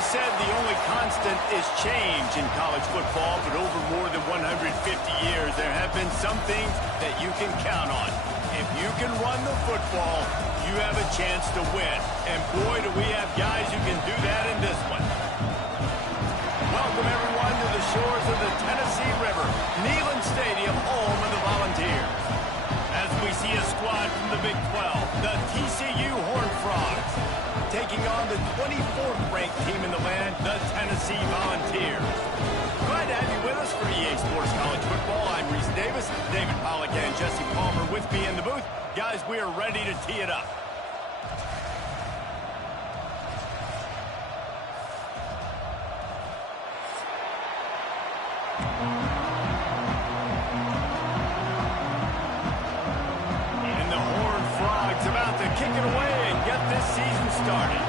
always said the only constant is change in college football, but over more than 150 years, there have been some things that you can count on. If you can run the football, you have a chance to win. And boy, do we have guys who can do that in this one. Welcome, everyone, to the shores of the Tennessee River, Neyland Stadium, home of the Volunteers. As we see a squad from the Big 12, the TCU Horned Frogs, taking on the 24th-ranked team in the land, the Tennessee Volunteers. Glad to have you with us for EA Sports College Football. I'm Reese Davis, David Pollack and Jesse Palmer with me in the booth. Guys, we are ready to tee it up. And the Horned Frogs about to kick it away and get this season started.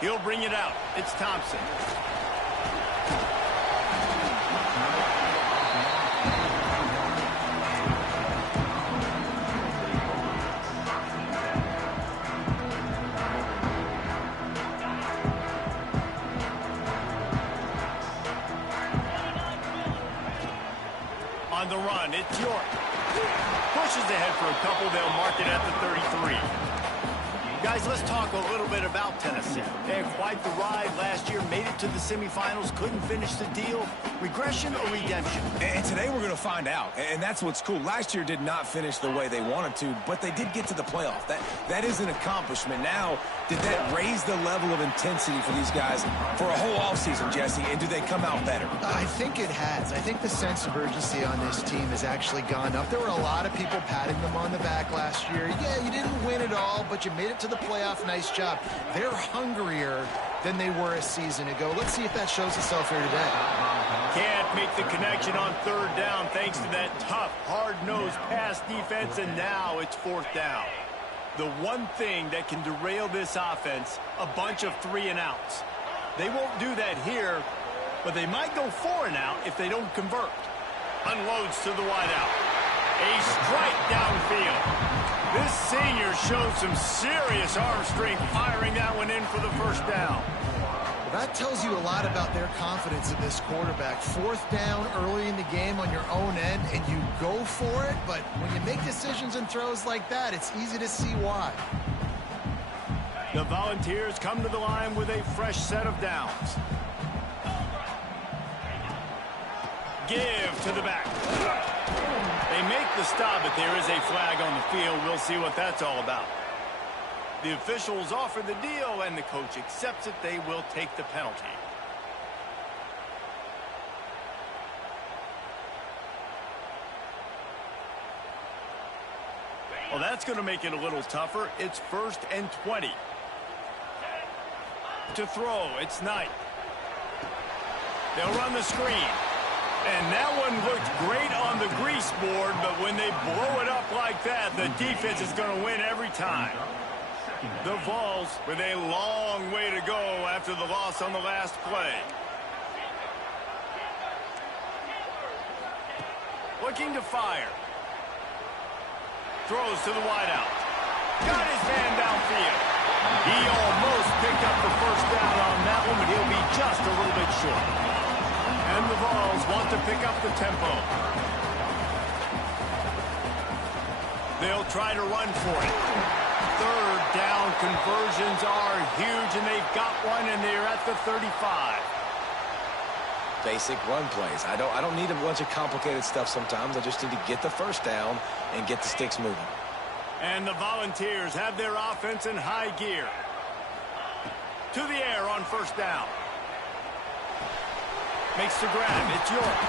He'll bring it out. It's Thompson. On the run, it's York. Pushes ahead for a couple. They'll mark it at the 33. Guys, let's talk a little bit about Tennessee. They had quite the ride last year, made it to the semifinals, couldn't finish the deal. Regression or redemption? And today we're going to find out, and that's what's cool. Last year did not finish the way they wanted to, but they did get to the playoff. That is an accomplishment. Now, did that raise the level of intensity for these guys for a whole offseason, Jesse, and do they come out better? I think it has. I think the sense of urgency on this team has actually gone up. There were a lot of people patting them on the back last year. Yeah, you didn't win it all, but you made it to the playoff. Nice job. They're hungrier than they were a season ago. Let's see if that shows itself here today. Can't make the connection on third down thanks to that tough, hard-nosed pass defense, and now it's fourth down. The one thing that can derail this offense, a bunch of 3-and-outs. They won't do that here, but they might go 4-and-out if they don't convert. Unloads to the wideout. A strike downfield. This senior shows some serious arm strength firing that one in for the first down. That tells you a lot about their confidence in this quarterback. Fourth down early in the game on your own end, and you go for it, but when you make decisions and throws like that, it's easy to see why. The Volunteers come to the line with a fresh set of downs. Give to the back. They make the stop, but there is a flag on the field. We'll see what that's all about. The officials offer the deal, and the coach accepts it. They will take the penalty. Well, that's going to make it a little tougher. It's 1st and 20. To throw, it's Knight. They'll run the screen. And that one looked great on the grease board, but when they blow it up like that, the defense is going to win every time. The Vols with a long way to go after the loss on the last play. Looking to fire. Throws to the wideout. Got his man downfield. He almost picked up the first down on that one, but he'll be just a little bit short. And the Vols want to pick up the tempo. They'll try to run for it. Third down conversions are huge, and they've got one, and they're at the 35. Basic run plays. I don't need a bunch of complicated stuff sometimes. I just need to get the first down and get the sticks moving. And the Volunteers have their offense in high gear. To the air on first down. Makes the grab. It's York.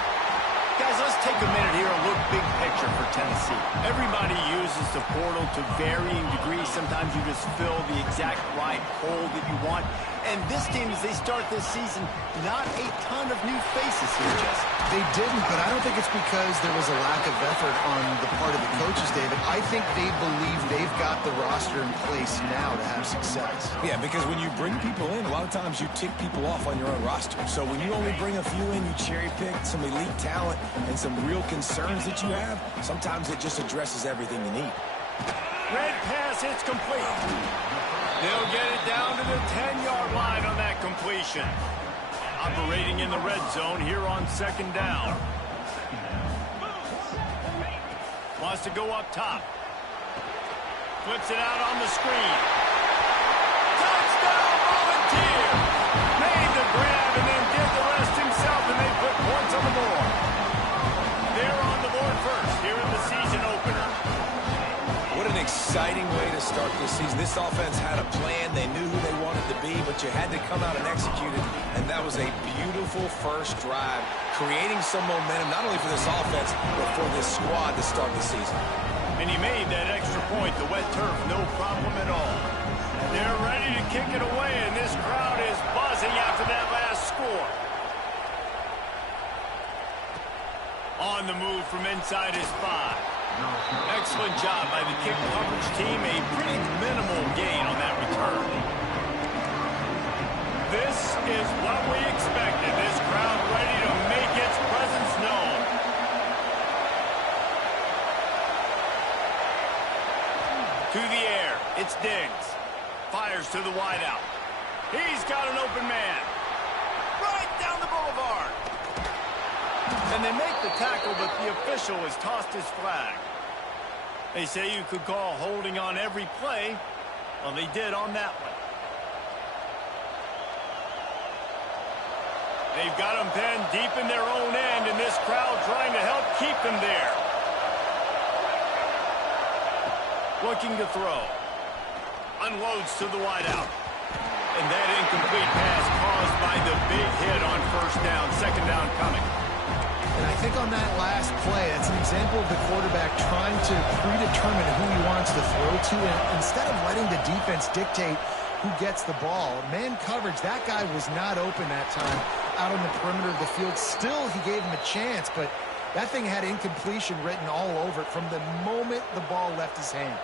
Guys, let's take a minute here and look big picture for Tennessee. Everybody uses the portal to varying degrees. Sometimes you just fill the exact right hole that you want. And this team, as they start this season, not a ton of new faces here, Jesse. They didn't, but I don't think it's because there was a lack of effort on the part of the coaches, David. I think they believe they've got the roster in place now to have success. Yeah, because when you bring people in, a lot lot of times you tick people off on your own roster. So when you only bring a few in, you cherry pick some elite talent and some real concerns that you have, sometimes it just addresses everything you need. Red pass, it's complete. They'll get it down to the 10-yard line on that completion. Operating in the red zone here on second down. Wants to go up top. Flips it out on the screen. Touchdown, Volunteer! Made the grab and then did the rest himself, and they put points on the board. They're on the board first here in the season opener. What an exciting way to start this season. This offense had a plan. They knew who they wanted to be, but you had to come out and execute it. And that was a beautiful first drive, creating some momentum, not only for this offense, but for this squad to start the season. And he made that extra point, the wet turf, no problem at all. They're ready to kick it away, and this crowd is buzzing after that last score. On the move from inside his 5. Excellent job by the kick coverage team. A pretty minimal gain on that return. This is what we expected. This crowd ready to make its presence known. To the air. It's Diggs. Fires to the wideout. He's got an open man. Right down the boulevard. And they make the tackle, but the official has tossed his flag. They say you could call holding on every play. Well, they did on that one. They've got them pinned deep in their own end, and this crowd trying to help keep them there. Looking to throw. Unloads to the wideout. And that incomplete pass caused by the big hit on first down. Second down coming. And I think on that last play, it's an example of the quarterback trying to predetermine who he wants to throw to. And instead of letting the defense dictate who gets the ball, man coverage, that guy was not open that time out on the perimeter of the field. Still, he gave him a chance, but that thing had incompletion written all over it from the moment the ball left his hand.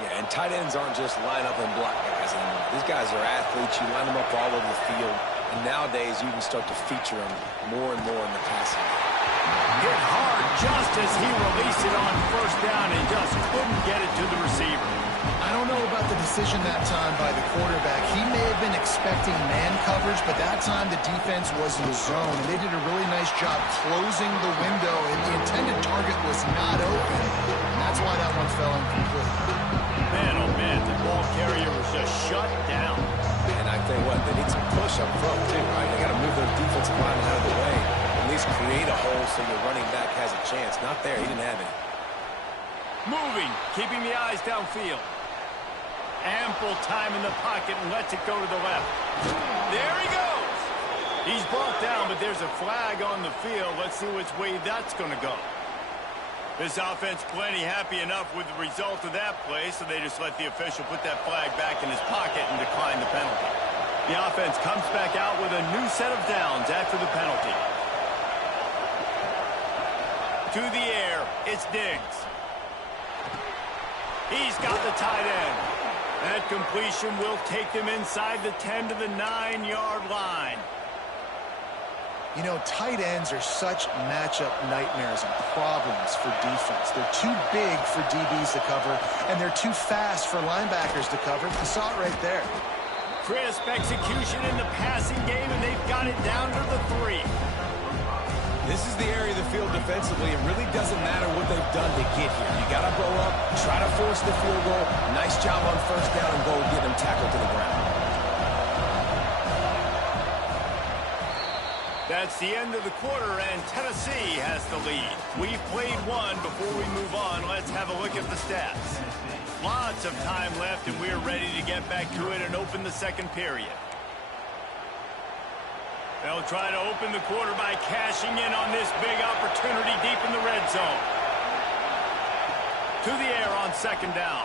Yeah, and tight ends aren't just line up and block guys anymore. These guys are athletes. You line them up all over the field. And nowadays, you can start to feature them more and more in the passing game. Hit hard just as he released it on first down and just couldn't get it to the receiver. I don't know about the decision that time by the quarterback. He may have been expecting man coverage, but that time the defense was in the zone. And they did a really nice job closing the window, and the intended target was not open. And that's why that one fell incomplete. Man, oh man, the ball carrier was just shut down. And I tell you what, they need some push up front too, right? They got to move their defensive lineman out of the way, at least create a hole so your running back has a chance. Not there, he didn't have any. Moving, keeping the eyes downfield. Ample time in the pocket and lets it go to the left. There he goes. He's brought down, but there's a flag on the field. Let's see which way that's going to go. This offense plenty happy enough with the result of that play, so they just let the official put that flag back in his pocket and decline the penalty. The offense comes back out with a new set of downs after the penalty. To the air, it's Diggs. He's got the tight end. That completion will take them inside the 10 to the 9-yard line. You know, tight ends are such matchup nightmares and problems for defense. They're too big for DBs to cover, and they're too fast for linebackers to cover. You saw it right there. Crisp execution in the passing game, and they've got it down to the 3. This is the area of the field defensively. It really doesn't matter what they've done to get here. You got to blow up, try to force the field goal. Nice job on first down and goal, get them tackled to the ground. That's the end of the quarter, and Tennessee has the lead. We've played one. Before we move on, let's have a look at the stats. Lots of time left, and we're ready to get back to it and open the second period. They'll try to open the quarter by cashing in on this big opportunity deep in the red zone. To the air on second down.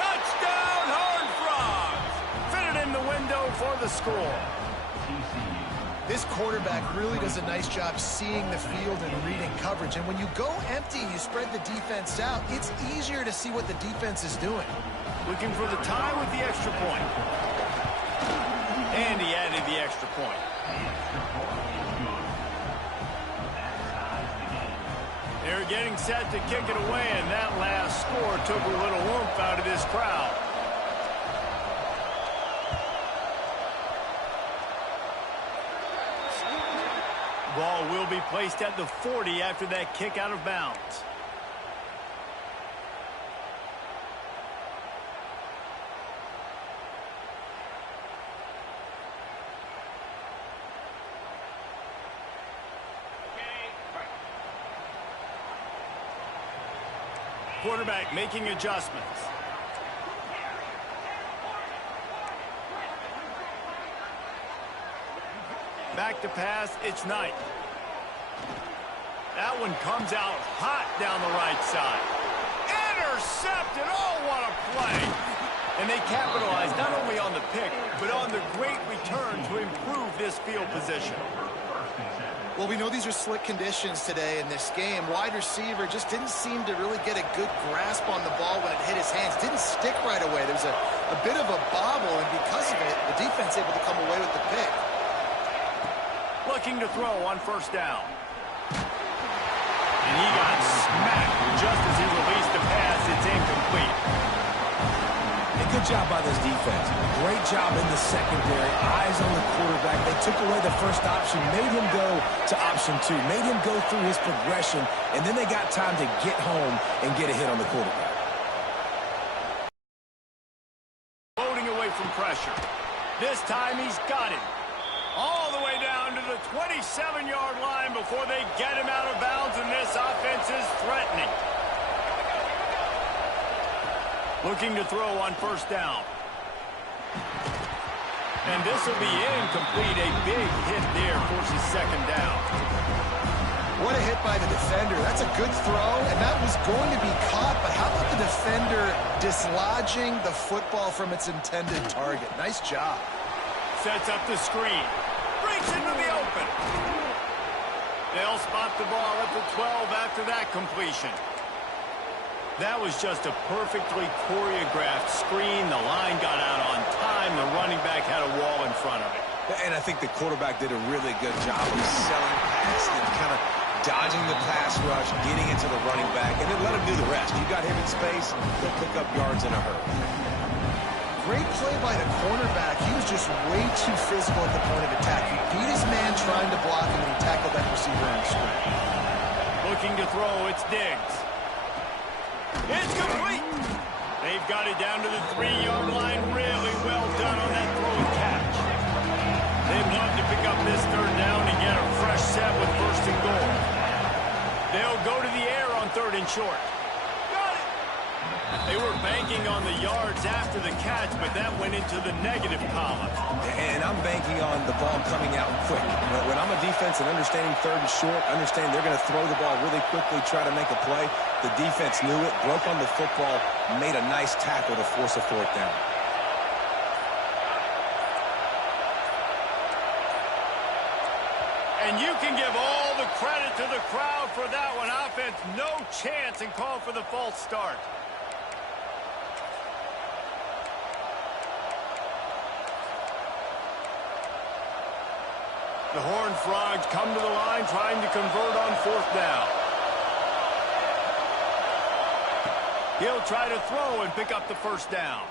Touchdown, Horned Frogs! Fitted in the window for the score. This quarterback really does a nice job seeing the field and reading coverage. And when you go empty and you spread the defense out, it's easier to see what the defense is doing. Looking for the tie with the extra point. extra point. They're getting set to kick it away, and that last score took a little oomph out of this crowd. Ball will be placed at the 40 after that kick out of bounds. Quarterback making adjustments. Back to pass, it's Knight. That one comes out hot down the right side. Intercepted! Oh, what a play! And they capitalize not only on the pick, but on the great return to improve this field position. Well, we know these are slick conditions today in this game. Wide receiver just didn't seem to really get a good grasp on the ball when it hit his hands. Didn't stick right away. There was a bit of a bobble, and because of it, the defense able to come away with the pick. Looking to throw on first down. And he got smacked just as he released the pass. It's incomplete. And good job by this defense. Great job in the secondary. Eyes on the quarterback. They took away the first option, made him go to option 2, made him go through his progression, and then they got time to get home and get a hit on the quarterback. Loading away from pressure. This time he's got it. All the way down to the 27-yard line before they get him out of bounds, and this offense is threatening. Looking to throw on first down. And this will be incomplete. A big hit there forces second down. What a hit by the defender. That's a good throw, and that was going to be caught, but how about the defender dislodging the football from its intended target? Nice job. Sets up the screen. Breaks into the open. They'll spot the ball at the 12 after that completion. That was just a perfectly choreographed screen. The line got out on time. The running back had a wall in front of it. And I think the quarterback did a really good job of selling past and kind of dodging the pass rush, getting into the running back, and then let him do the rest. You got him in space, he'll pick up yards in a hurry. Great play by the cornerback. He was just way too physical at the point of attack. He beat his man trying to block him, and he tackled that receiver on the screen. Looking to throw, it's Diggs. It's complete. They've got it down to the 3-yard line. Really well done on that throw and catch. They'd love to pick up this third down and get a fresh set with first and goal. They'll go to the air on third and short. Got it. They were banking on the yards after the catch, but that went into the negative column. And I'm banking on the ball coming out quick. When I'm a defense and understanding third and short, understand they're going to throw the ball really quickly, try to make a play. The defense knew it, broke on the football, made a nice tackle to force a fourth down. And you can give all the credit to the crowd for that one. Offense, no chance, and call for the false start. The Horned Frogs come to the line trying to convert on fourth down. He'll try to throw and pick up the first down.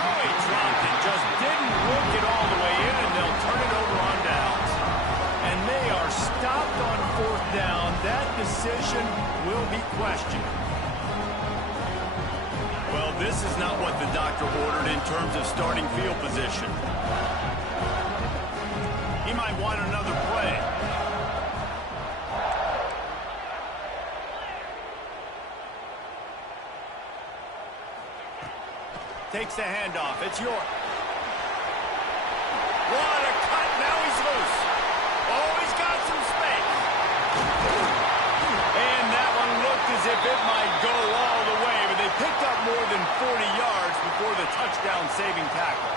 Oh, he dropped it. Just didn't work it all the way in, and they'll turn it over on downs. And they are stopped on fourth down. That decision will be questioned. Well, this is not what the doctor ordered in terms of starting field position. He might want another play. Takes the handoff. It's York. What a cut. Now he's loose. Oh, he's got some space. And that one looked as if it might go all the way, but they picked up more than 40 yards before the touchdown-saving tackle.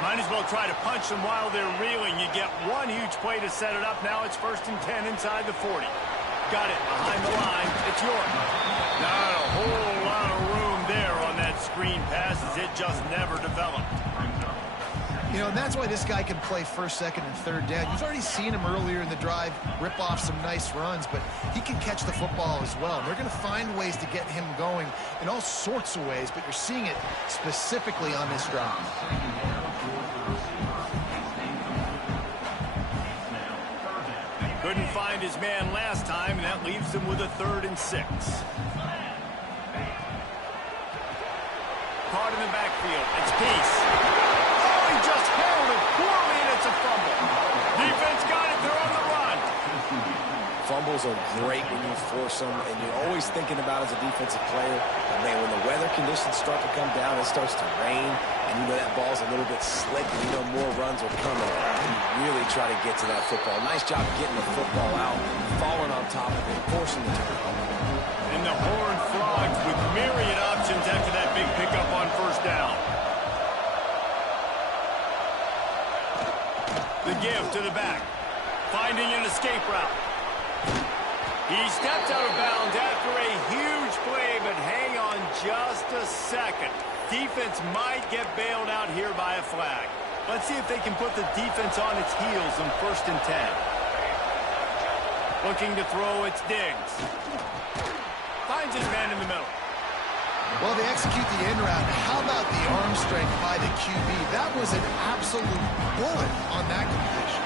Might as well try to punch them while they're reeling. You get one huge play to set it up. Now it's 1st and 10 inside the 40. Got it behind the line. It's York. Not a whole lot of room there on that screen pass as it just never developed. You know, and that's why this guy can play first, second, and third down. You've already seen him earlier in the drive rip off some nice runs, but he can catch the football as well. And they're going to find ways to get him going in all sorts of ways, but you're seeing it specifically on this drive. Couldn't find his man last time, and that leaves him with a 3rd and 6. Caught in the backfield. It's Peace. Oh, he just held it poorly, and it's a fumble. Defense got it. They're on the run. Fumbles are great when you force them, and you're always thinking about as a defensive player, but man, when the weather conditions start to come down, it starts to rain, and you know that ball's a little bit slick, and you know more runs are coming. You really try to get to that football. Nice job getting the football out, falling on top of it, forcing the turnover. And the Horned Frogs with myriad options after that big pickup on 1st down. The give to the back. Finding an escape route. He stepped out of bounds after a huge play, but hang on just a second. Defense might get bailed out here by a flag. Let's see if they can put the defense on its heels on 1st and 10. Looking to throw, it's Diggs. Finds his man in the middle. Well, they execute the end route. How about the arm strength by the QB? That was an absolute bullet on that completion.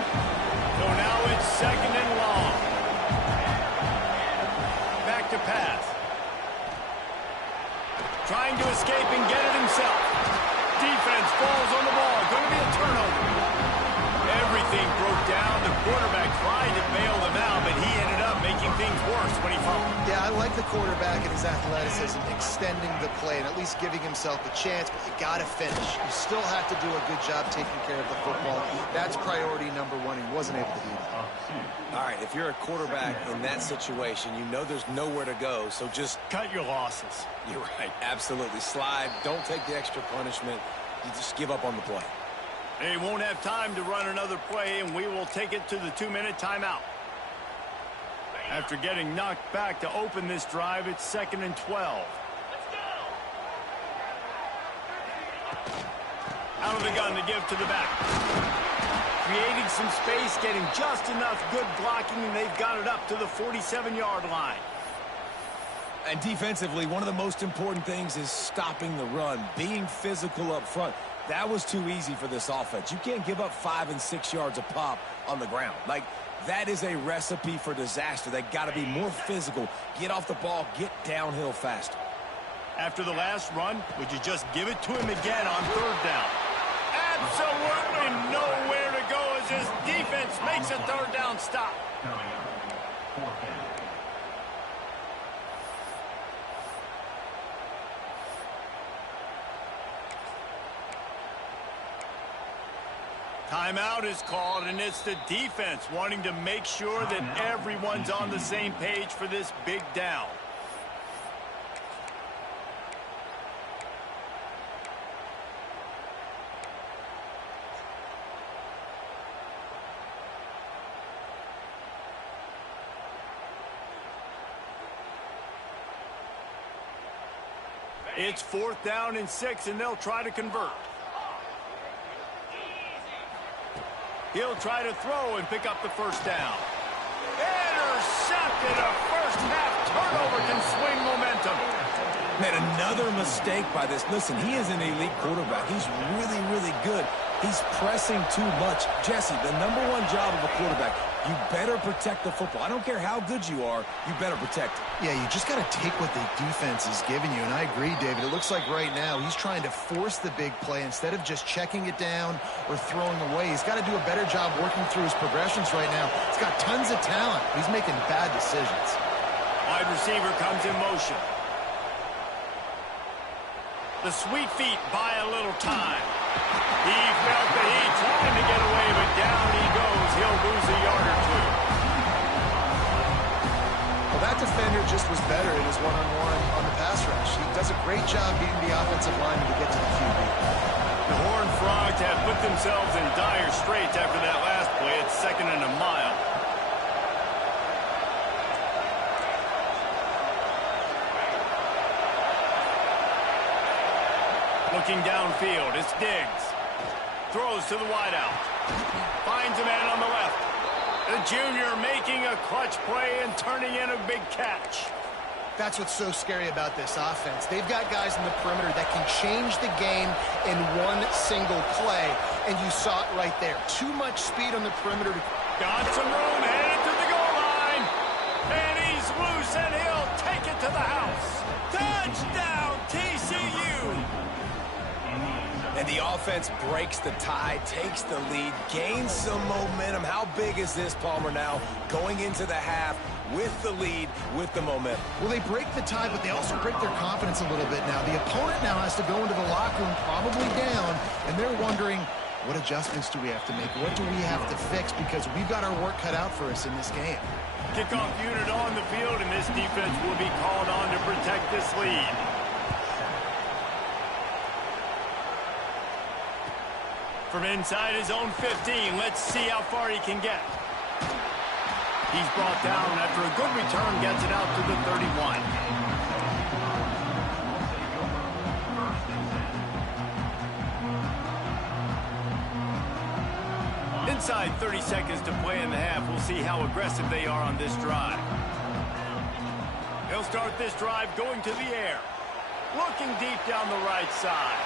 So now it's 2nd and long. Back to pass. Trying to escape and get it himself. Defense falls on the ball. Going to be a turnover. Everything broke down. The quarterback tried to bail them out, but he ended up making things worse when he fumbled. Yeah, I like the quarterback and his athleticism, extending the play and at least giving himself a chance, but you got to finish. You still have to do a good job taking care of the football. That's priority number 1. He wasn't able to do that. All right, if you're a quarterback in that situation, you know there's nowhere to go, so just cut your losses. You're right, absolutely. Slide, don't take the extra punishment. You just give up on the play. They won't have time to run another play, and we will take it to the 2-minute timeout. After getting knocked back to open this drive, it's 2nd and 12. Out of the gun to give to the back. Creating some space, getting just enough good blocking, and they've got it up to the 47-yard line. And defensively, one of the most important things is stopping the run, being physical up front. That was too easy for this offense. You can't give up 5 and 6 yards a pop on the ground. Like, that is a recipe for disaster. They got to be more physical, get off the ball, get downhill faster. After the last run, would you just give it to him again on 3rd down? Absolutely nowhere to go as his defense makes a 3rd down stop. Timeout is called, and it's the defense wanting to make sure that everyone's on the same page for this big down. It's 4th down and 6, and they'll try to convert. He'll try to throw and pick up the 1st down. Intercepted. A first-half turnover can swing momentum. Man, another mistake by this. Listen, he is an elite quarterback. He's really, really good. He's pressing too much. Jesse, the #1 job of a quarterback, you better protect the football. I don't care how good you are, you better protect it. Yeah, you just got to take what the defense is giving you. And I agree, David. It looks like right now he's trying to force the big play instead of just checking it down or throwing away. He's got to do a better job working through his progressions right now. He's got tons of talent. He's making bad decisions. Wide receiver comes in motion. The sweet feet buy a little time. He felt the heat, trying to get away, but down he goes. He'll lose a yard or 2. Well, that defender just was better in his one-on-one on the pass rush. He does a great job beating the offensive lineman to get to the QB. The Horned Frogs have put themselves in dire straits after that last play. It's 2nd and a mile. Looking downfield, it's Diggs. Throws to the wideout. Finds a man on the left. The junior making a clutch play and turning in a big catch. That's what's so scary about this offense. They've got guys in the perimeter that can change the game in one single play, and you saw it right there. Too much speed on the perimeter. Got some room, headed to the goal line. And he's loose, and he'll take it to the house. Touchdown, TCU! And the offense breaks the tie, takes the lead, gains some momentum. How big is this, Palmer, now going into the half with the lead, with the momentum? Well, they break the tie, but they also break their confidence a little bit now. The opponent now has to go into the locker room probably down, and they're wondering, what adjustments do we have to make? What do we have to fix? Because we've got our work cut out for us in this game. Kickoff unit on the field, and this defense will be called on to protect this lead. From inside his own 15, let's see how far he can get. He's brought down, and after a good return, gets it out to the 31. Inside 30 seconds to play in the half. We'll see how aggressive they are on this drive. They'll start this drive going to the air. Looking deep down the right side.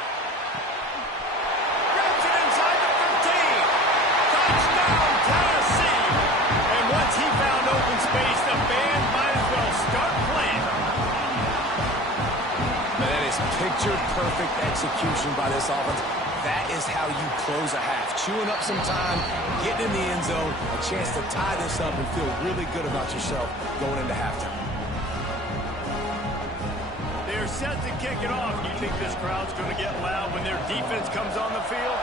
Grabs it inside the 15. Touchdown, Tennessee. And once he found open space, the band might as well start playing. That is picture-perfect execution by this offense. That is how you close a half. Chewing up some time, getting in the end zone, a chance to tie this up and feel really good about yourself going into halftime. They're set to kick it off. You think this crowd's going to get loud when their defense comes on the field?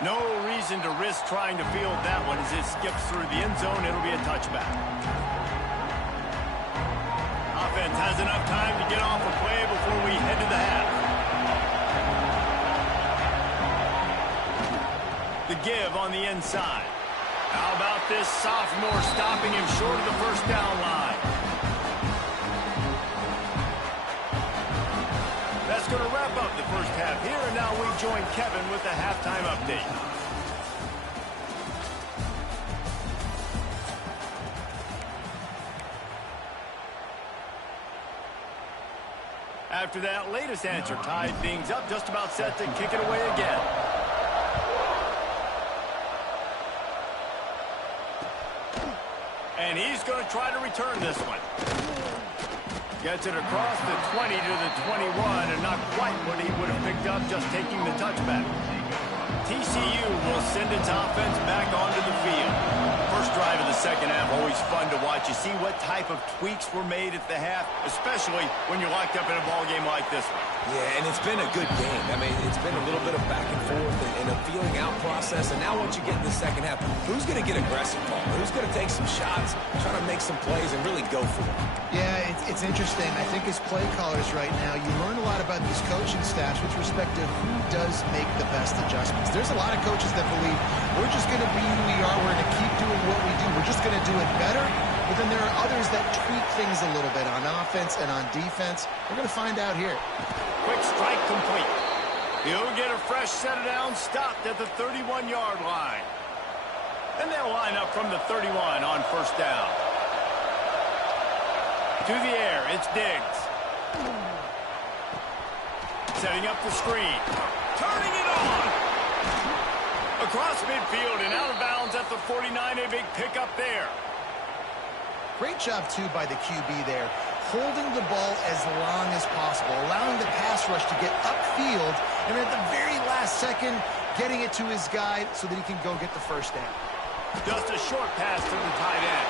No reason to risk trying to field that one as it skips through the end zone. It'll be a touchback. Offense has enough time to get off a play before we head to the half. The give on the inside. How about this sophomore stopping him short of the first down line? That's going to wrap up the first half here, and now we join Kevin with the halftime update. After that latest answer, tied things up, just about set to kick it away again. And he's going to try to return this one. Gets it across the 20 to the 21, and not quite what he would have picked up just taking the touchback. TCU will send its offense back onto the field. First drive of the second half, always fun to watch. You see what type of tweaks were made at the half, especially when you're locked up in a ball game like this one. Yeah, and it's been a good game. I mean, it's been a little bit of back and forth and a feeling out process. And now once you get in the second half, who's going to get aggressive, Paul? Who's going to take some shots, try to make some plays, and really go for it? Yeah, it's interesting. I think as play callers right now, you learn a lot about these coaching staffs with respect to who does make the best adjustments. There's a lot of coaches that believe we're just going to be who we are. We're going to keep doing what we do. We're just going to do it better. But then there are others that tweak things a little bit on offense and on defense. We're going to find out here. Quick strike complete. He'll get a fresh set it down, stopped at the 31-yard line. And they'll line up from the 31 on first down. To the air, it's Diggs. Setting up the screen. Turning it on. Across midfield and out of bounds at the 49, a big pickup there. Great job, too, by the QB there. Holding the ball as long as possible, allowing the pass rush to get upfield, and at the very last second, getting it to his guy so that he can go get the first down. Just a short pass to the tight end.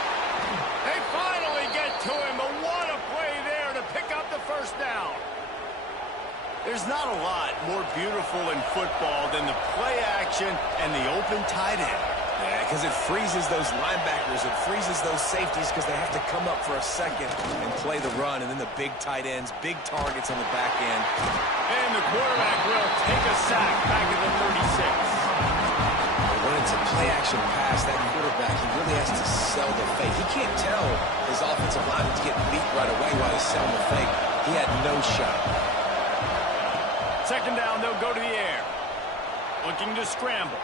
They finally get to him, but what a play there to pick up the first down. There's not a lot more beautiful in football than the play action and the open tight end. Yeah, because it freezes those linebackers. It freezes those safeties because they have to come up for a second and play the run. And then the big tight ends, big targets on the back end. And the quarterback will take a sack back at the 36. When it's a play-action pass, that quarterback, he really has to sell the fake. He can't tell his offensive lineman's getting beat right away while he's selling the fake. He had no shot. Second down, they'll go to the air. Looking to scramble.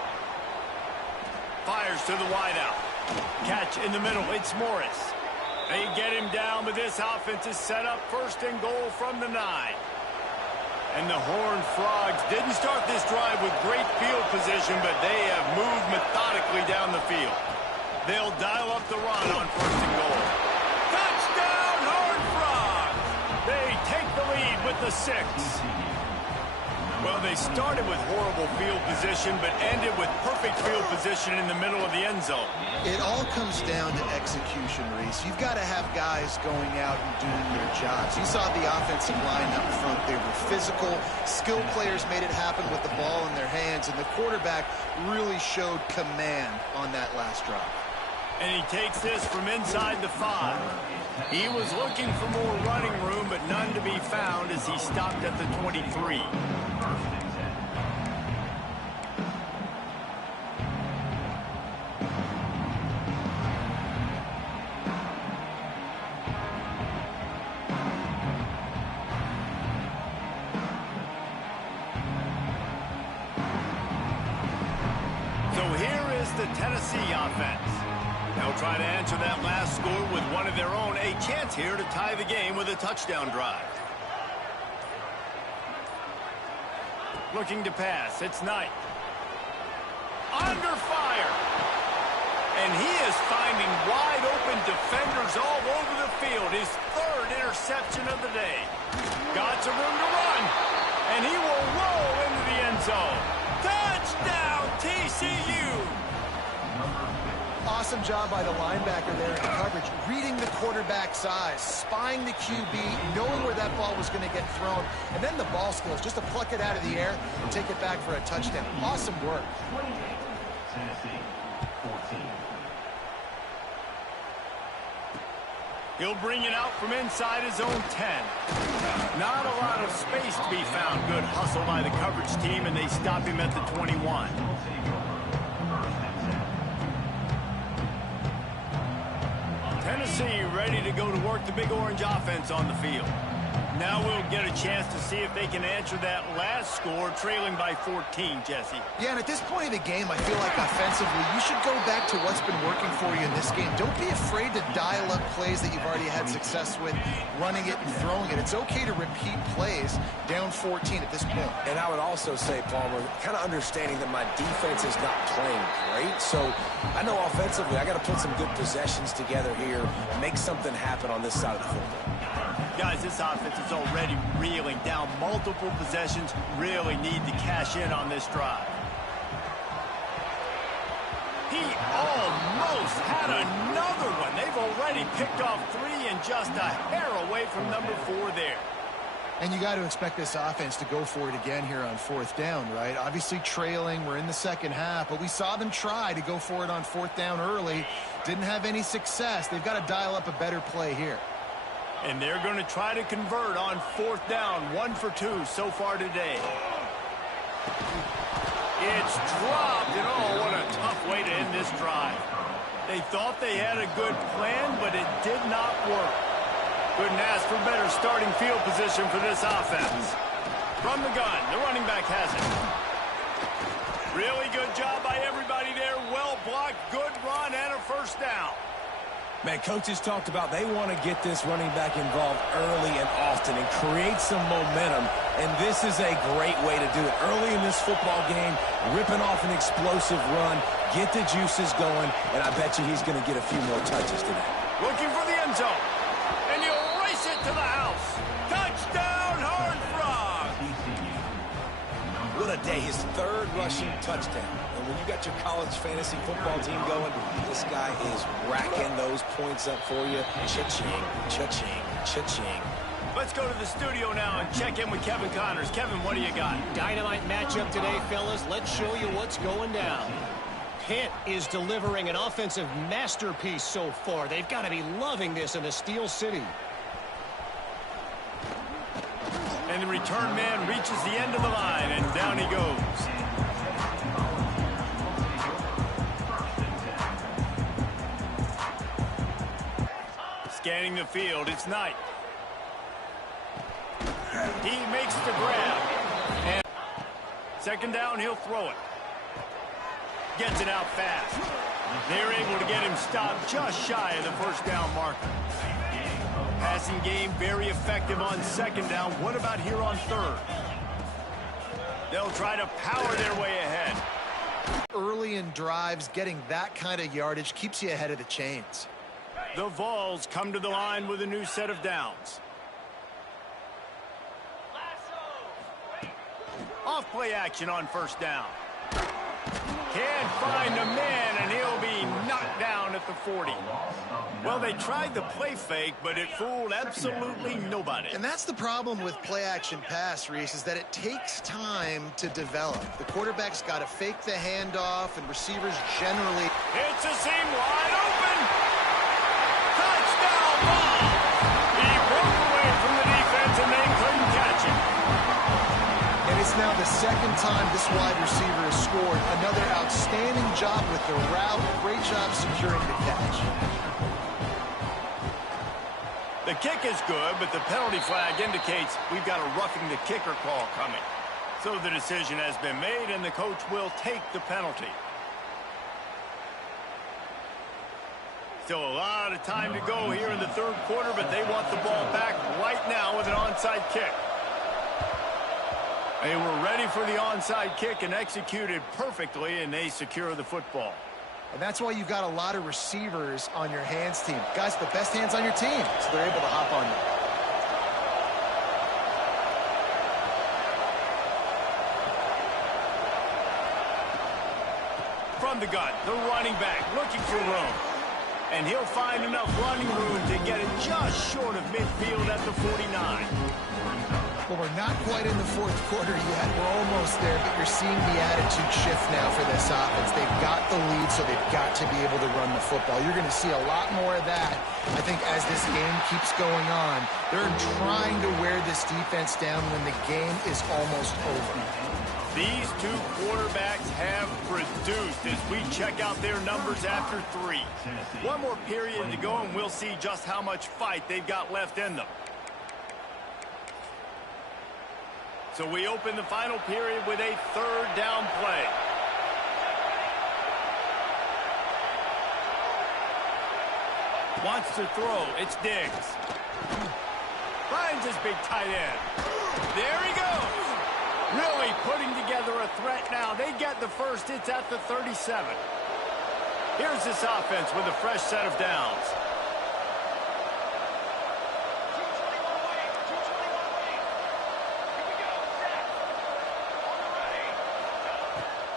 Fires to the wideout. Catch in the middle. It's Morris. They get him down, but this offense is set up first and goal from the 9. And the Horned Frogs didn't start this drive with great field position, but they have moved methodically down the field. They'll dial up the run on first and goal. Touchdown, Horned Frogs! They take the lead with the 6. Well, they started with horrible field position, but ended with perfect field position in the middle of the end zone. It all comes down to execution, Reese. You've got to have guys going out and doing their jobs. You saw the offensive line up front. They were physical. Skilled players made it happen with the ball in their hands, and the quarterback really showed command on that last drive. And he takes this from inside the 5. He was looking for more running room, but none to be found as he stopped at the 23. So here is the Tennessee offense. They'll try to answer that last score with one of their own. A chance here to tie the game with a touchdown drive. Looking to pass. It's Knight. Under fire. And he is finding wide open defenders all over the field. His 3rd interception of the day. Got some room to run. And he will roll into the end zone. Touchdown, TCU. Awesome job by the linebacker there in coverage, reading the quarterback's eyes, spying the QB, knowing where that ball was going to get thrown, and then the ball skills, just to pluck it out of the air and take it back for a touchdown. Awesome work. He'll bring it out from inside his own 10. Not a lot of space to be found. Good hustle by the coverage team, and they stop him at the 21. Tennessee ready to go to work the Big Orange offense on the field. Now we'll get a chance to see if they can answer that last score, trailing by 14, Jesse. Yeah, and at this point of the game, I feel like offensively, you should go back to what's been working for you in this game. Don't be afraid to dial up plays that you've already had success with, running it and throwing it. It's okay to repeat plays down 14 at this point. And I would also say, Palmer, kind of understanding that my defense is not playing great. So I know offensively, I got to put some good possessions together here, make something happen on this side of the football. Guys, this offense is already reeling down multiple possessions. Really need to cash in on this drive. He almost had another one. They've already picked off 3 and just a hair away from number 4 there. And you got to expect this offense to go for it again here on 4th down, right? Obviously trailing, we're in the second half, but we saw them try to go for it on 4th down early. Didn't have any success. They've got to dial up a better play here. And they're going to try to convert on 4th down. 1 for 2 so far today. It's dropped, and oh, what a tough way to end this drive. They thought they had a good plan, but it did not work. Couldn't ask for better starting field position for this offense. From the gun, the running back has it. Really good job by everybody there. Well blocked, good run, and a first down. Man, coaches talked about they want to get this running back involved early and often and create some momentum, and this is a great way to do it. Early in this football game, ripping off an explosive run, get the juices going, and I bet you he's going to get a few more touches today. Looking for the end zone, and you'll race it to the house. Touchdown, Horned Frogs! What a day, his 3rd rushing touchdown. And when you got your college fantasy football team going, this guy is racking those points up for you. Cha-ching, cha-ching, cha-ching. Let's go to the studio now and check in with Kevin Connors. Kevin, what do you got? Dynamite matchup today, fellas. Let's show you what's going down. Pitt is delivering an offensive masterpiece so far. They've got to be loving this in the Steel City. And the return man reaches the end of the line, and down he goes. Scanning the field, it's Knight. He makes the grab. And second down, he'll throw it. Gets it out fast. They're able to get him stopped just shy of the first down marker. Passing game very effective on second down. What about here on third? They'll try to power their way ahead. Early in drives, getting that kind of yardage keeps you ahead of the chains. The Vols come to the line with a new set of downs. Off play action on first down. Can't find a man, and he'll be knocked down at the 40. Well, they tried the play fake, but it fooled absolutely nobody. And that's the problem with play-action pass, Reese, is that it takes time to develop. The quarterback's got to fake the handoff, and receivers generally... It's a seam wide open. Touchdown ball. He broke away from the defense, and they couldn't catch him. And it's now the second time this wide receiver has scored. Another outstanding job with the route. Great job securing the catch. The kick is good, but the penalty flag indicates we've got a roughing the kicker call coming. So the decision has been made, and the coach will take the penalty. Still a lot of time to go here in the third quarter, but they want the ball back right now with an onside kick. They were ready for the onside kick and executed perfectly, and they secure the football. And that's why you've got a lot of receivers on your hands team. Guys, the best hands on your team, so they're able to hop on you. From the gun, the running back looking for room. And he'll find enough running room to get it just short of midfield at the 49. Well, we're not quite in the fourth quarter yet. We're almost there, but you're seeing the attitude shift now for this offense. They've got the lead, so they've got to be able to run the football. You're going to see a lot more of that, I think, as this game keeps going on. They're trying to wear this defense down when the game is almost over. These two quarterbacks have produced as we check out their numbers after 3. One more period to go, and we'll see just how much fight they've got left in them. So we open the final period with a third down play. Wants to throw. It's Diggs. Finds his big tight end. There he goes. Really putting together a threat now. They get the first. It's at the 37. Here's this offense with a fresh set of downs.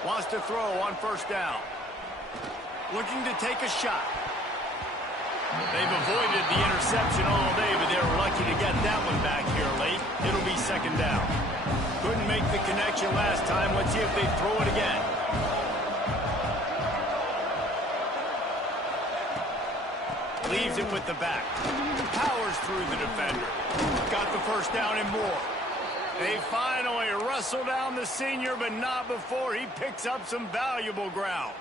Wants to throw on first down. Looking to take a shot. They've avoided the interception all day, but they were lucky to get that one back here late. It'll be second down. Couldn't make the connection last time. Let's see if they throw it again. Leaves it with the back. Powers through the defender. Got the first down and more. They finally wrestle down the senior, but not before he picks up some valuable ground.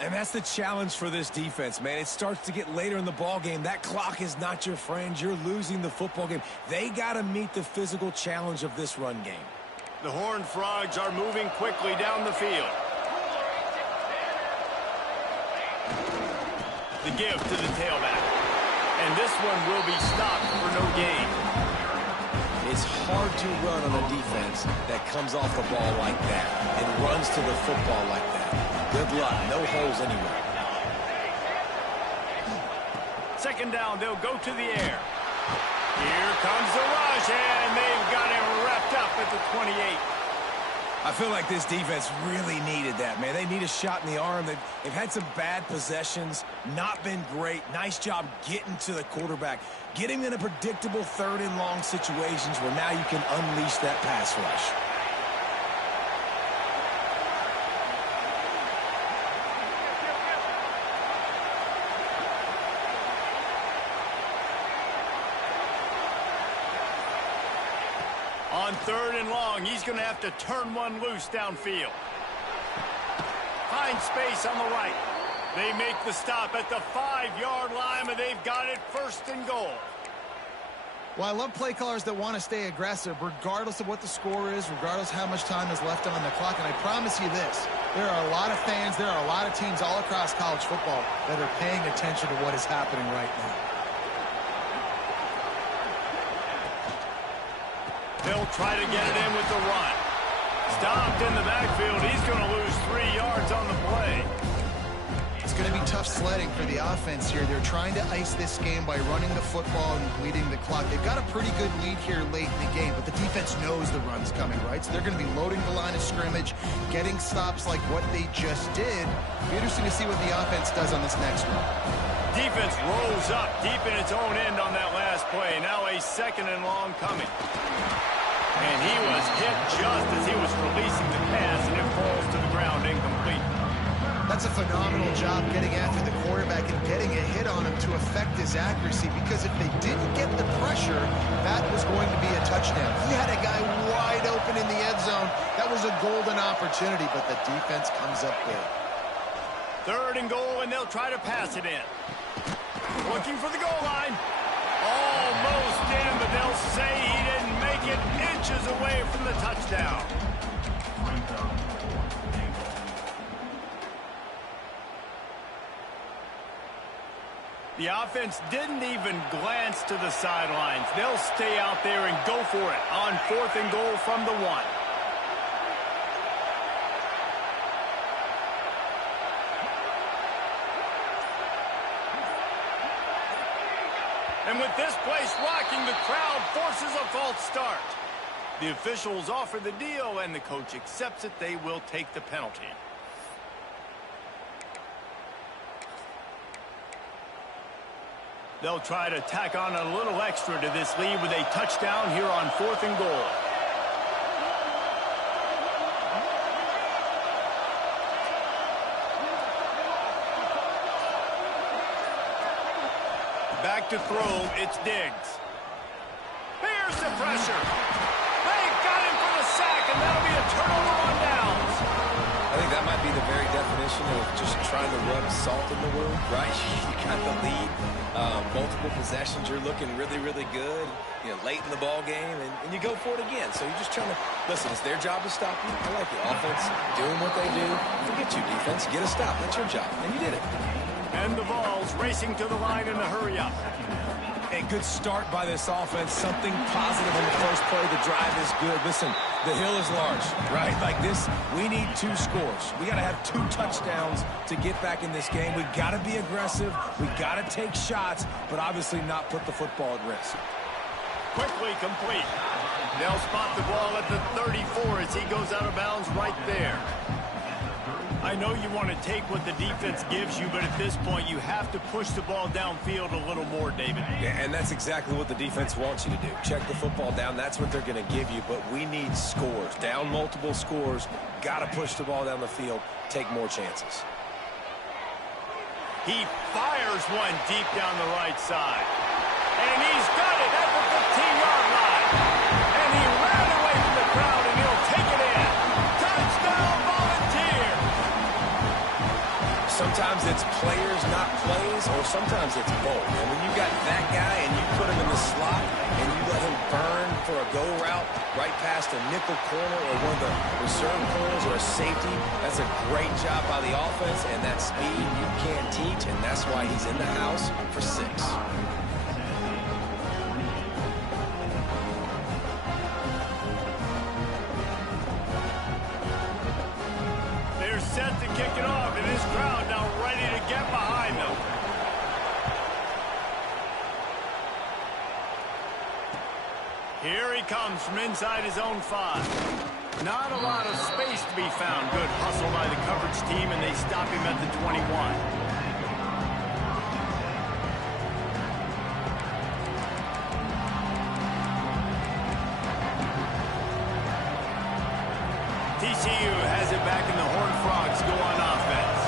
And that's the challenge for this defense, man. It starts to get later in the ball game. That clock is not your friend. You're losing the football game. They got to meet the physical challenge of this run game. The Horned Frogs are moving quickly down the field. The give to the tailback. And this one will be stopped for no gain. It's hard to run on a defense that comes off the ball like that and runs to the football like that. Good luck. No holes anywhere. Second down, they'll go to the air. Here comes the rush, and they've got him wrapped up at the 28. I feel like this defense really needed that, man. They need a shot in the arm. They've had some bad possessions, not been great. Nice job getting to the quarterback, getting in a predictable third and long situations where now you can unleash that pass rush. On third and long, he's going to have to turn one loose downfield. Finds space on the right. They make the stop at the 5-yard line, but they've got it first and goal. Well, I love play callers that want to stay aggressive regardless of what the score is, regardless of how much time is left on the clock. And I promise you this, there are a lot of fans, there are a lot of teams all across college football that are paying attention to what is happening right now. They'll try to get it in with the run. Stopped in the backfield. He's going to lose 3 yards on the play. It's going to be tough sledding for the offense here. They're trying to ice this game by running the football and bleeding the clock. They've got a pretty good lead here late in the game, but the defense knows the run's coming, right? So they're going to be loading the line of scrimmage, getting stops like what they just did. It'll be interesting to see what the offense does on this next one. Defense rolls up deep in its own end on that last play. Now a 2nd and long coming. And he was hit just as he was releasing the pass, and it falls to the ground incomplete. That's a phenomenal job getting after the quarterback and getting a hit on him to affect his accuracy, because if they didn't get the pressure, that was going to be a touchdown. He had a guy wide open in the end zone. That was a golden opportunity, but the defense comes up big. 3rd and goal, and they'll try to pass it in. Looking for the goal line. Almost in, but they'll say he didn't make it, inches away from the touchdown. The offense didn't even glance to the sidelines. They'll stay out there and go for it on 4th and goal from the 1. And with this place rocking, the crowd forces a false start. The officials offer the deal, and the coach accepts it. They will take the penalty. They'll try to tack on a little extra to this lead with a touchdown here on 4th and goal. Back to throw, it's Diggs. Here's the pressure. They've got him for the sack, and that'll be a turnover on downs. I think that might be the very definition of just trying to rub salt in the wound, right? You got the lead, multiple possessions, you're looking really, really good, you know, late in the ball game, and you go for it again. So you're just trying to, listen, it's their job to stop you. I like the offense doing what they do. Forget you, defense. Get a stop. That's your job, and you did it. And the Vols racing to the line in a hurry-up. A good start by this offense. Something positive in the first play. The drive is good. Listen, the hill is large, right? Like this, we need 2 scores. We got to have 2 touchdowns to get back in this game. We got to be aggressive. We got to take shots, but obviously not put the football at risk. Quickly complete. They'll spot the ball at the 34 as he goes out of bounds right there. I know you want to take what the defense gives you, but at this point, you have to push the ball downfield a little more, David. Yeah, and that's exactly what the defense wants you to do. Check the football down. That's what they're going to give you, but we need scores. Down multiple scores. Got to push the ball down the field. Take more chances. He fires one deep down the right side. And he's got it at the 15-yard line. And he ran away from the crowd, and he'll take it in. Touchdown, Volunteer! Sometimes it's players, not plays, or sometimes it's both. And when you got that guy and you put him in the slot and you let him burn for a go route right past a nickel corner or one of the reserve corners or a safety, that's a great job by the offense, and that speed you can't teach, and that's why he's in the house for 6. Set to kick it off, and this crowd now ready to get behind them. Here he comes from inside his own 5. Not a lot of space to be found. Good hustle by the coverage team, and they stop him at the 21. TCU has it back, and the Horned Frogs go on offense.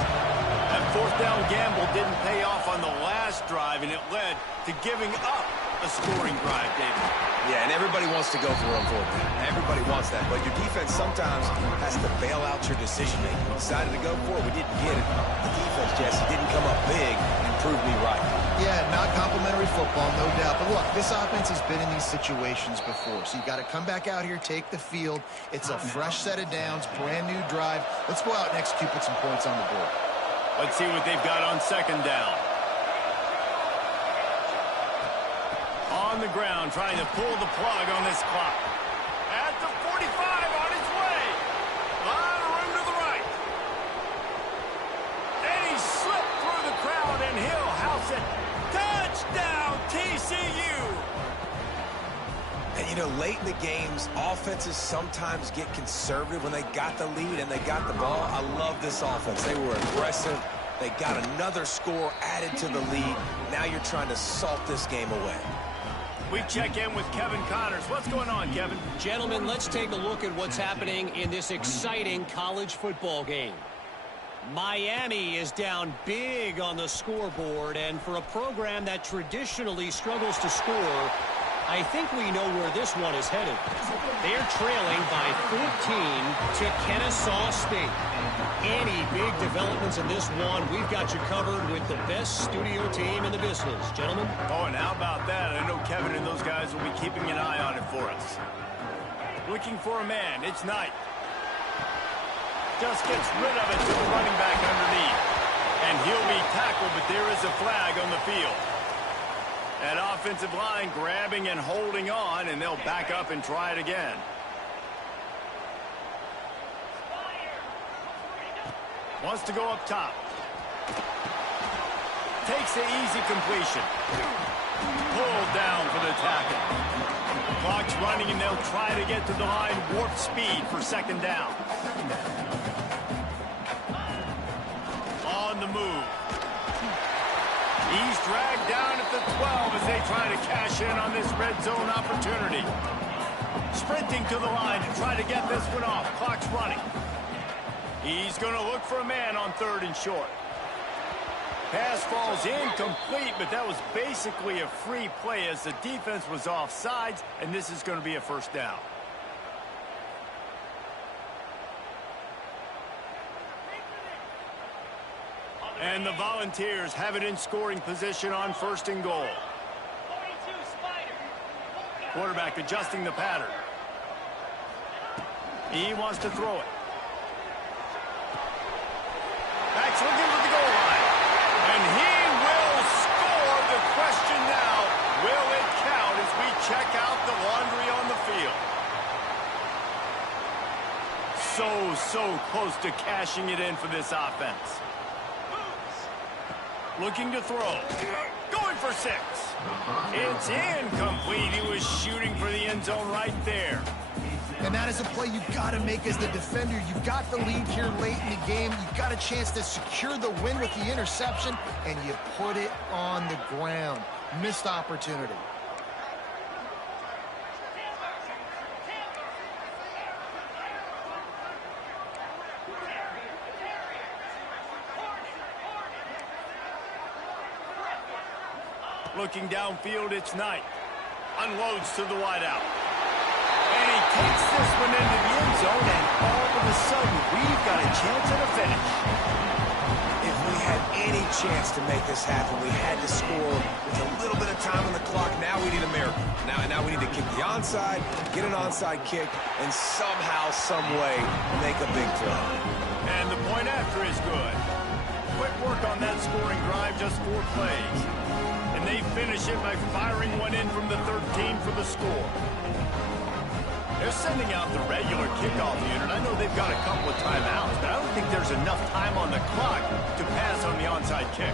That 4th down gamble didn't pay off on the last drive, and it led to giving up a scoring drive, David. Yeah, and everybody wants to go for it on 4th down. Everybody wants that, but your defense sometimes has to bail out your decision-making. We decided to go for it. We didn't get it. The defense, Jesse, didn't come up big and prove me right. Yeah, not complimentary football, no doubt. But look, this offense has been in these situations before. So you got to come back out here, take the field. It's a fresh set of downs, brand new drive. Let's go out and execute, put some points on the board. Let's see what they've got on second down. On the ground, trying to pull the plug on this clock. At the 45, on his way. A lot of room to the right. And he slipped through the crowd, and he'll house it. Touchdown, TCU. And, you know, late in the games, offenses sometimes get conservative when they got the lead and they got the ball. I love this offense. They were aggressive. They got another score added to the lead. Now you're trying to salt this game away. We check in with Kevin Connors. What's going on, Kevin? Gentlemen, let's take a look at what's happening in this exciting college football game. Miami is down big on the scoreboard, and for a program that traditionally struggles to score, I think we know where this one is headed. They're trailing by 14 to Kennesaw State. Any big developments in this one, we've got you covered with the best studio team in the business. Gentlemen? Oh, and how about that? I know Kevin and those guys will be keeping an eye on it for us. Looking for a man. It's Knight. Just gets rid of it to the running back underneath. And he'll be tackled, but there is a flag on the field. That offensive line grabbing and holding on, and they'll back up and try it again. Wants to go up top. Takes the easy completion. Pulled down for the tackle. Clock's running, and they'll try to get to the line warp speed for second down. On the move. He's dragged down at the 12 as they try to cash in on this red zone opportunity. Sprinting to the line to try to get this one off. Clock's running. He's going to look for a man on third and short. Pass falls incomplete, but that was basically a free play as the defense was off sides, and this is going to be a first down. And the Volunteers have it in scoring position on first and goal. Quarterback adjusting the pattern. He wants to throw it. Back's looking for the goal line. And he will score. The question now, will it count as we check out the laundry on the field? So close to cashing it in for this offense. Looking to throw. Going for 6. It's incomplete. He was shooting for the end zone right there. And that is a play you've got to make as the defender. You've got the lead here late in the game. You've got a chance to secure the win with the interception, and you put it on the ground. Missed opportunity. Looking downfield, it's Knight. Unloads to the wideout. And he takes this one into the end zone, and all of a sudden, we've got a chance at a finish. If we had any chance to make this happen, we had to score with a little bit of time on the clock. Now we need a miracle. Now we need to kick the onside, get an onside kick, and somehow, some way, make a big play. And the point after is good. Quick work on that scoring drive, just 4 plays. And they finish it by firing one in from the 13 for the score. They're sending out the regular kickoff unit. I know they've got a couple of timeouts, but I don't think there's enough time on the clock to pass on the onside kick.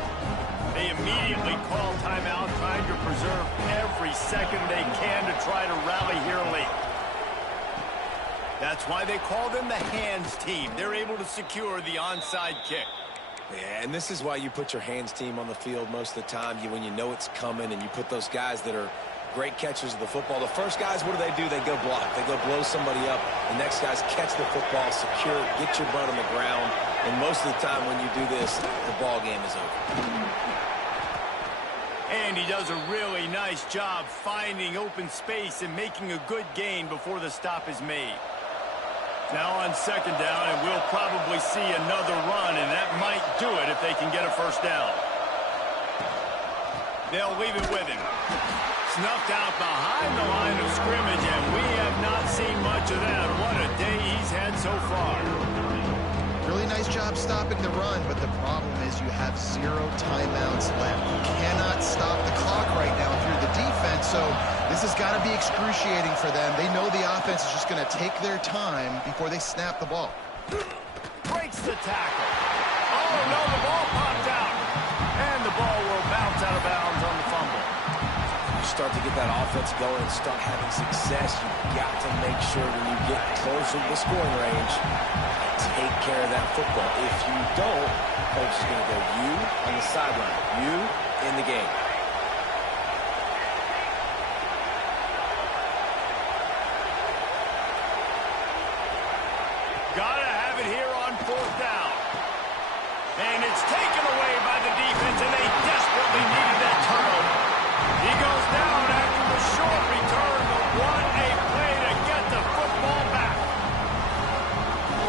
They immediately call timeout, trying to preserve every second they can to try to rally here late. That's why they call them the hands team. They're able to secure the onside kick. Yeah, and this is why you put your hands team on the field most of the time. When you know it's coming, and you put those guys that are great catchers of the football. The first guys, what do? They go block. They go blow somebody up. The next guys catch the football, secure it, get your butt on the ground. And most of the time when you do this, the ball game is over. And he does a really nice job finding open space and making a good gain before the stop is made. Now on second down, and we'll probably see another run, and that might do it if they can get a first down. They'll leave it with him. Snuffed out behind the line of scrimmage, and we have not seen much of that. What a day he's had so far. Really nice job stopping the run, but the problem is you have 0 timeouts left. You cannot stop the clock right now through the defense, so this has got to be excruciating for them. They know the offense is just going to take their time before they snap the ball. Breaks the tackle. Oh, no, the ball popped out. And the ball will bounce out of bounds on the fumble. Start to get that offense going and start having success, you've got to make sure when you get closer to the scoring range, take care of that football. If you don't, coach is going to go you on the sideline, you in the game. Gotta have it here on 4th down. And it's taken away by the defense, and they desperately needed that turnover. He goes down after the short return, but what a play to get the football back.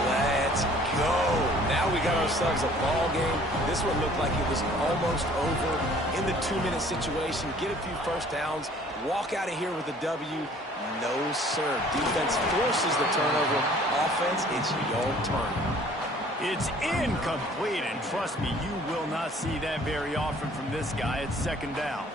Let's go. Now we got ourselves a ball game. This one looked like it was almost over in the 2-minute situation. Get a few first downs, walk out of here with a W. No, sir. Defense forces the turnover. Offense, it's your turn. It's incomplete, and trust me, you will not see that very often from this guy. It's 2nd down.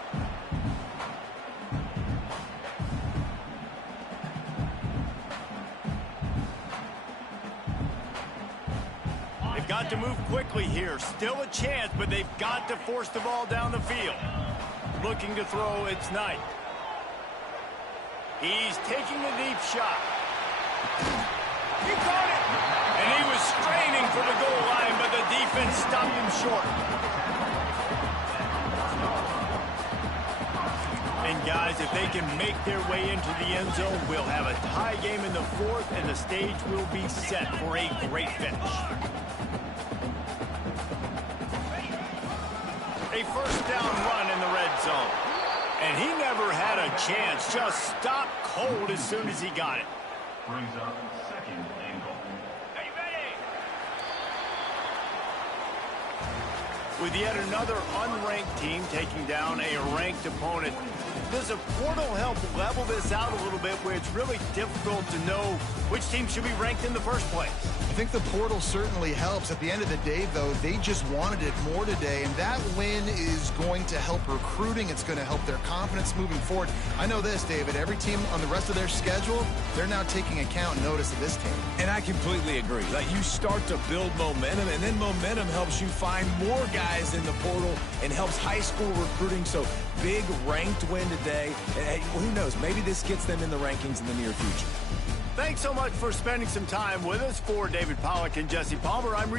They've got to move quickly here. Still a chance, but they've got to force the ball down the field. Looking to throw, it's Knight. He's taking a deep shot. He caught it! And he was straining for the goal line, but the defense stopped him short. And guys, if they can make their way into the end zone, we'll have a tie game in the 4th, and the stage will be set for a great finish. A 1st down run in the red zone. And he never had a chance. Just stopped cold as soon as he got it. Brings up 2nd and goal. Hey, ready? With yet another unranked team taking down a ranked opponent, does a portal help level this out a little bit where it's really difficult to know which team should be ranked in the first place? I think the portal certainly helps. At the end of the day, though, they just wanted it more today, and that win is going to help recruiting. It's going to help their confidence moving forward. I know this, David, every team on the rest of their schedule, they're now taking account and notice of this team. And I completely agree. Like, you start to build momentum, and then momentum helps you find more guys in the portal and helps high school recruiting. So big ranked win today. And who knows, maybe this gets them in the rankings in the near future. Thanks so much for spending some time with us. For David Pollack and Jesse Palmer, I'm